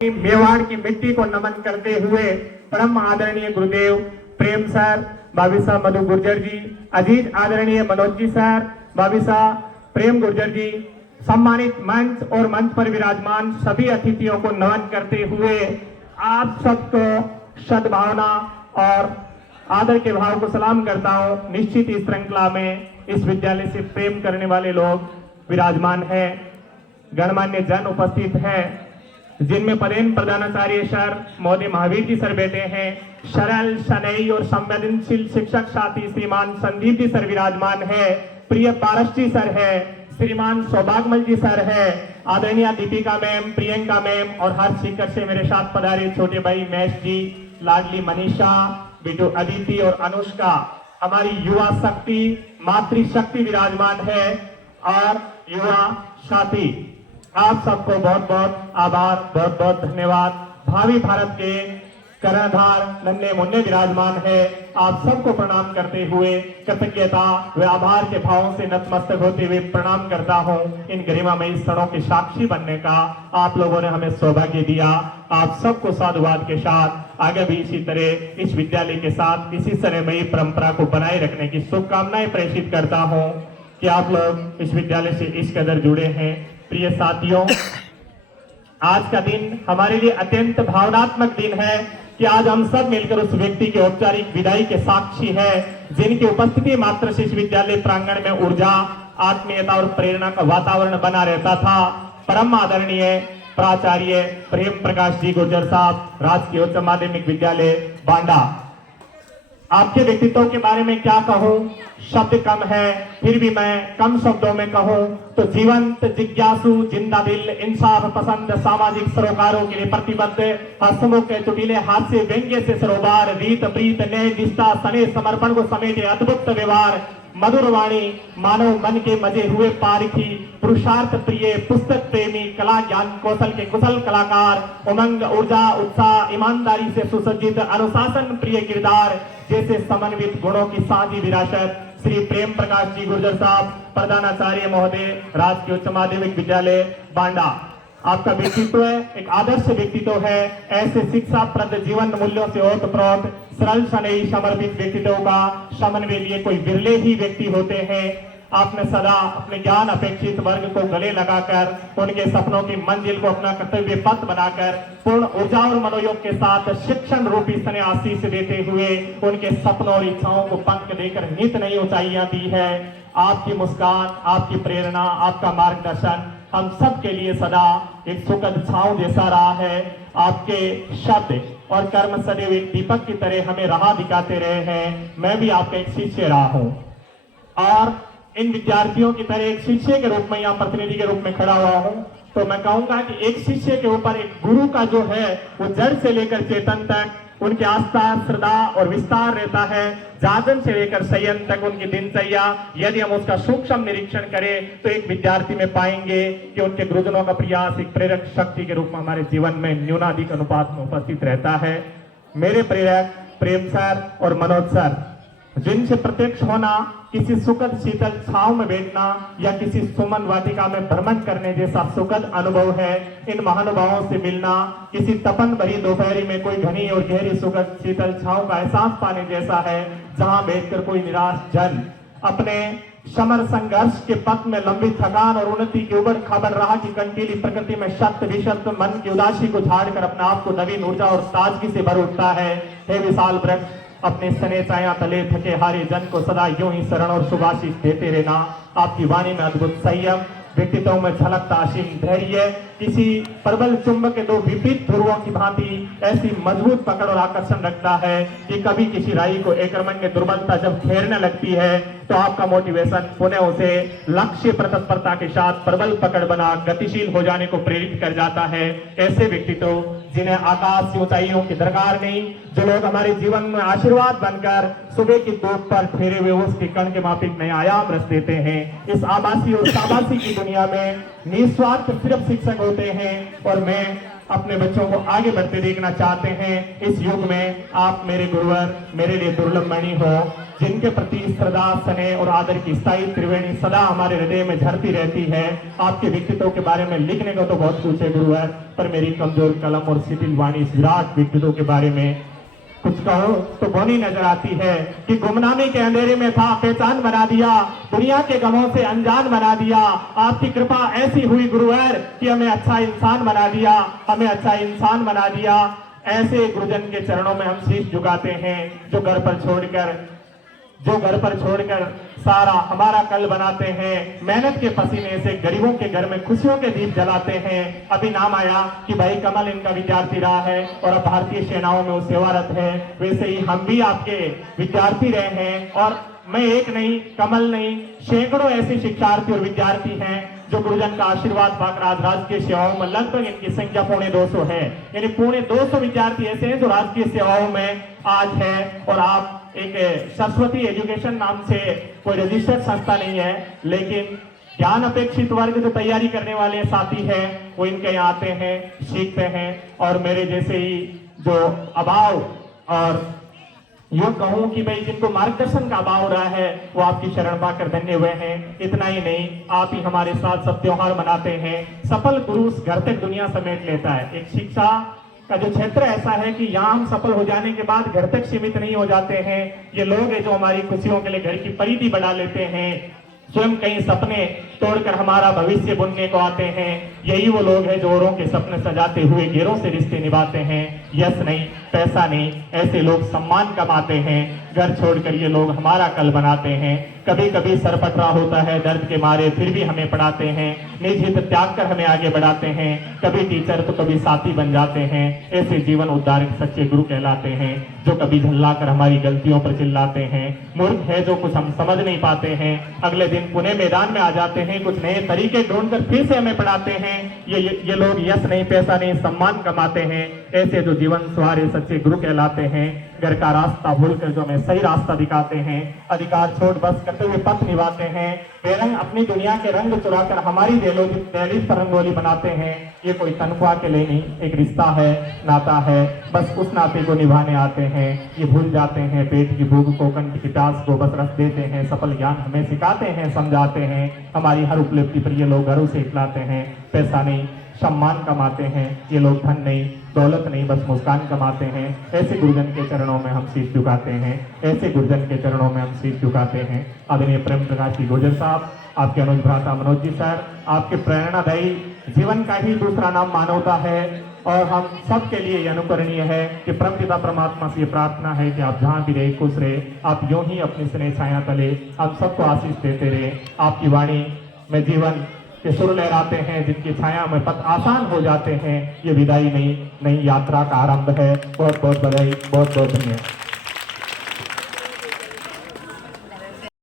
मेवाड़ की मिट्टी को नमन करते हुए परम आदरणीय गुरुदेव प्रेम सर, भाभी साहब मधु गुर्जर जी, अजीज आदरणीय मनोज जी सर, भाभी साहब प्रेम गुर्जर जी, सम्मानित मंच और मंच पर विराजमान सभी अतिथियों को नमन करते हुए आप सबको सद्भावना और आदर के भाव को सलाम करता हूं। निश्चित इस श्रृंखला में इस विद्यालय से प्रेम करने वाले लोग विराजमान हैं, गणमान्य जन उपस्थित हैं, जिनमें पदेन प्रधानाचार्य सर महोदय महावीर जी सर बैठे हैं, सरल सनई और संवेदनशील शिक्षक साथी श्रीमान संदीप जी सर विराजमान है, प्रिय पारस जी सर है, श्रीमान सौभागमल जी सर है, आदरणीय दीपिका मैम, प्रियंका मैम और हर शिक्षक से मेरे साथ पधारे छोटे भाई महेश जी, लाडली मनीषा, बेटू अदिति और अनुष्का, हमारी युवा शक्ति मातृशक्ति विराजमान है और युवा साथी, आप सबको बहुत बहुत आभार, बहुत बहुत धन्यवाद। भावी भारत के कर्णधार नन्हे मुन्ने विराजमान है, आप सबको प्रणाम करते हुए कृतज्ञता व आभार के भावों से नतमस्तक होते हुए प्रणाम करता हूं। इन गरिमामयी क्षणों के साक्षी बनने का आप लोगों ने हमें सौभाग्य दिया। आप सबको साधुवाद के साथ आगे भी इसी तरह इस विद्यालय के साथ इसी स्नेहमयी परंपरा को बनाए रखने की शुभकामनाएं प्रेषित करता हूं कि आप लोग इस विद्यालय से इस कदर जुड़े हैं। प्रिय साथियों, आज का दिन हमारे लिए अत्यंत भावनात्मक दिन है कि आज हम सब मिलकर उस व्यक्ति के औपचारिक विदाई के साक्षी है जिनकी उपस्थिति मात्र से इस विद्यालय प्रांगण में ऊर्जा, आत्मीयता और प्रेरणा का वातावरण बना रहता था। परम आदरणीय प्राचार्य प्रेम प्रकाश जी गुर्जर साहब, राजकीय उच्च माध्यमिक विद्यालय बांडा, आपके व्यक्तित्व के बारे में क्या कहूं, शब्द कम है, फिर भी मैं कम शब्दों में कहूं तो जीवंत, जिज्ञासु, जिंदा दिल, इंसाफ पसंद, सामाजिक सरोकारों के लिए प्रतिबद्ध, हंसमुख, चुटीले हास्य, व्यंग्य से सरोबार, रीत प्रीत, न्याय निष्ठा, स्नेह समर्पण को समेटे अद्भुत व्यवहार, मधुर वाणी, मानव मन के मजे हुए पारखी, पुरुषार्थ प्रिय, पुस्तक प्रेमी, कला ज्ञान कौशल के कुशल कलाकार, उमंग, ऊर्जा, उत्साह, ईमानदारी से सुसज्जित, अनुशासन प्रिय किरदार जैसे समन्वित गुणों की साझी विरासत श्री प्रेम प्रकाश जी गुर्जर साहब, प्रधानाचार्य महोदय, राजकीय उच्च माध्यमिक विद्यालय बांडा। आपका व्यक्तित्व एक आदर्श व्यक्तित्व है। ऐसे शिक्षाप्रद जीवन मूल्यों से ओतप्रोत सरल सनई समर्पित व्यक्तित्व का समन्वय लिए कोई विरले ही व्यक्ति होते हैं। आपने सदा अपने ज्ञान अपेक्षित वर्ग को गले लगाकर उनके सपनों की मंजिल को अपना कर्तव्य पथ बनाकर पूर्ण ऊर्जा और मनोयोग के साथ शिक्षण रूपी स्नेह आशीष देते हुए उनके सपनों और इच्छाओं को पंख देकर नित नई ऊंचाइयां दी है। आपकी मुस्कान, आपकी प्रेरणा, आपका मार्गदर्शन हम सब के लिए सदा एक सुखद छांव जैसा रहा है। आपके शब्द और कर्म सदैव एक दीपक की तरह हमें राह दिखाते रहे हैं। मैं भी आपका एक शिष्य रहा हूं और इन विद्यार्थियों की तरह एक शिष्य के रूप में या प्रतिनिधि के रूप में खड़ा हुआ हूं, तो मैं कहूंगा कि एक शिष्य के ऊपर एक गुरु का जो है वो जड़ से लेकर चेतन तक उनकी आस्था, श्रद्धा और विस्तार रहता है। जागरण से लेकर शयन तक उनकी दिनचर्या यदि हम उसका सूक्ष्म निरीक्षण करें तो एक विद्यार्थी में पाएंगे कि उनके गुरुजनों का प्रयास एक प्रेरक शक्ति के रूप में हमारे जीवन में न्यूनाधिक अनुपात में उपस्थित रहता है। मेरे प्रेरक प्रेम सर और मनोज सर, जिनसे प्रत्यक्ष होना, किसी सुखद शीतल छांव में बैठना या किसी सुमन वाटिका में भ्रमण करने जैसा सुखद अनुभव है। इन महानुभावों से मिलना किसी तपन भरी दोपहरी में कोई घनी और गहरी सुखद शीतल छांव का एहसास पाने जैसा है, जहां बैठकर कोई निराश जन अपने समर संघर्ष के पथ में लंबी थकान और उन्नति की उबड़ खाबड़ राह की कंटीली प्रकृति में शक्त विशक्त मन की उदासी को झाड़कर अपने आप को नवीन ऊर्जा और ताजगी से भर उठता है। हे विशाल वृक्ष, अपने स्नेह छाया तले थके हारे जन को सदा यूं ही शरण और शुभाशीष देते रहना। आपकी वाणी में अद्भुत संयम, व्यक्तित्व में झलकता असीम धैर्य, किसी प्रबल चुंबक के दो विपरीत ध्रुवों की भांति ऐसी मजबूत पकड़ और आकर्षण रखता है कि कभी किसी राई को एकरमन में दुर्बलता जब घेरने लगती है तो आपका मोटिवेशन पुनः उसे लक्ष्य प्रतिस्पर्धा के साथ प्रबल पकड़ बना गतिशील हो जाने को प्रेरित कर जाता है। ऐसे व्यक्तित्व जिन्हें आकाश की ऊंचाइयों की दरकार नहीं, जो लोग हमारे जीवन में आशीर्वाद बनकर सुबह की धूप पर ठहरे हुए उसके कण के माफिक नए आयाम रच देते हैं। इस आभासी और साबासी की दुनिया में निस्वार्थ सिर्फ शिक्षक होते हैं और मैं अपने बच्चों को आगे बढ़ते देखना चाहते हैं। इस युग में आप मेरे गुरुवर मेरे लिए दुर्लभ मणि हो, जिनके प्रति श्रद्धा स्नेह और आदर की स्थायी त्रिवेणी सदा हमारे हृदय में झरती रहती है। आपके व्यक्तित्व के बारे में लिखने को तो बहुत कुछ है गुरुवर, पर मेरी कमजोर कलम और शिथिल वाणी इस विराट व्यक्तित्व के बारे में कुछ कहो तो बोनी नजर आती है कि गुमनामी के अंधेरे में था, पहचान बना दिया, दुनिया के गमों से अनजान बना दिया। आपकी कृपा ऐसी हुई गुरुवर कि हमें अच्छा इंसान बना दिया, हमें अच्छा इंसान बना दिया। ऐसे गुरुजन के चरणों में हम शीश झुकाते हैं, जो घर पर छोड़कर सारा हमारा कल बनाते हैं, मेहनत के पसीने से गरीबों के घर में खुशियों के दीप जलाते हैं। अभी नाम आया कि भाई कमल इनका विद्यार्थी रहा है और अब भारतीय सेनाओं में वो सेवारत है। वैसे ही हम भी आपके विद्यार्थी रहे हैं, और मैं एक नहीं, कमल नहीं, सैकड़ों ऐसे शिक्षार्थी और विद्यार्थी हैं जो गुरुजन का आशीर्वाद पाकर आज राजकीय सेवाओं में लगभग इनकी संख्या 250 है, यानी 250 विद्यार्थी ऐसे हैं जो राजकीय सेवाओं में आज है। और आप एक सरस्वती एजुकेशन नाम से कोई रजिस्टर्ड संस्था नहीं है, लेकिन ज्ञान अपेक्षित वर्ग जो तैयारी करने वाले साथी हैं वो इनके यहाँ आते हैं, सीखते हैं। और मेरे जैसे ही जो अभाव, और यो कहूं कि भाई जिनको मार्गदर्शन का अभाव रहा है वो आपकी शरण पाकर धन्य हुए हैं। इतना ही नहीं, आप ही हमारे साथ सब त्योहार मनाते हैं। सफल गुरु घर तक दुनिया समेट लेता है। एक शिक्षा का जो क्षेत्र ऐसा है कि यहाँ हम सफल हो जाने के बाद घर तक सीमित नहीं हो जाते हैं। ये लोग हैं जो हमारी खुशियों के लिए घर की परिधि बढ़ा लेते हैं, स्वयं कई सपने तोड़कर हमारा भविष्य बुनने को आते हैं। यही वो लोग हैं जो औरों के सपने सजाते हुए गैरों से रिश्ते निभाते हैं। यश नहीं, पैसा नहीं, ऐसे लोग सम्मान कमाते हैं। घर छोड़कर ये लोग हमारा कल बनाते हैं। कभी कभी सर पटरा होता है दर्द के मारे, फिर भी हमें पढ़ाते हैं। निज हित त्याग कर हमें आगे बढ़ाते हैं। कभी टीचर तो कभी साथी बन जाते हैं। ऐसे जीवन उद्धारक सच्चे गुरु कहलाते हैं, जो कभी झल्लाकर हमारी गलतियों पर चिल्लाते हैं। मूर्ख है जो कुछ हम समझ नहीं पाते हैं, अगले दिन पुणे मैदान में आ जाते हैं, कुछ नए तरीके ढूंढकर फिर से हमें पढ़ाते हैं। ये लोग यश नहीं, पैसा नहीं, सम्मान कमाते हैं। ऐसे जो जीवन सवारे सच्चे गुरु कहलाते हैं। घर का रास्ता भूलकर जो हमें सही रास्ता दिखाते हैं, अधिकार छोड़ बस करते हुए पथ निभाते हैं। बेरंग अपनी दुनिया के रंग चुराकर हमारी दहलीज पर रंगोली बनाते हैं। ये कोई तनख्वाह के लिए नहीं, एक रिश्ता है, नाता है, बस उस नाते को निभाने आते हैं। ये भूल जाते हैं पेट की भूख को, कंठ की प्यास को, बस रस देते हैं। सफल ज्ञान हमें सिखाते हैं, समझाते हैं। हमारी हर उपलब्धि पर ये लोग घरों से खिलाते हैं। पैसा नहीं, सम्मान कमाते हैं। ये लोग धन नहीं, दौलत नहीं, बस मुस्कान कमाते हैं। ऐसे गुरुजन के चरणों में हम शीश झुकाते हैं। ऐसे गुरुजन के चरणों में हम शीश झुकाते हैं। आदरणीय प्रेम प्रकाश जी गुर्जर साहब, आपके अनुज भ्राता मनोज जी सर, आपके प्रेरणादायी जीवन का ही दूसरा नाम मानवता है। और हम सबके लिए ये अनुकरणीय है कि परमपिता परमात्मा से ये प्रार्थना है कि आप जहाँ भी रहे खुश रहे, आप यूं ही अपनी स्नेह छाया तले हम सबको आशीष देते रहे। आपकी वाणी में जीवन के सुर लहराते हैं, जिनकी छाया में पथ आसान हो जाते हैं। ये विदाई नहीं, नई यात्रा का आरंभ है। बहुत बहुत बधाई, बहुत बहुत धन्यवाद।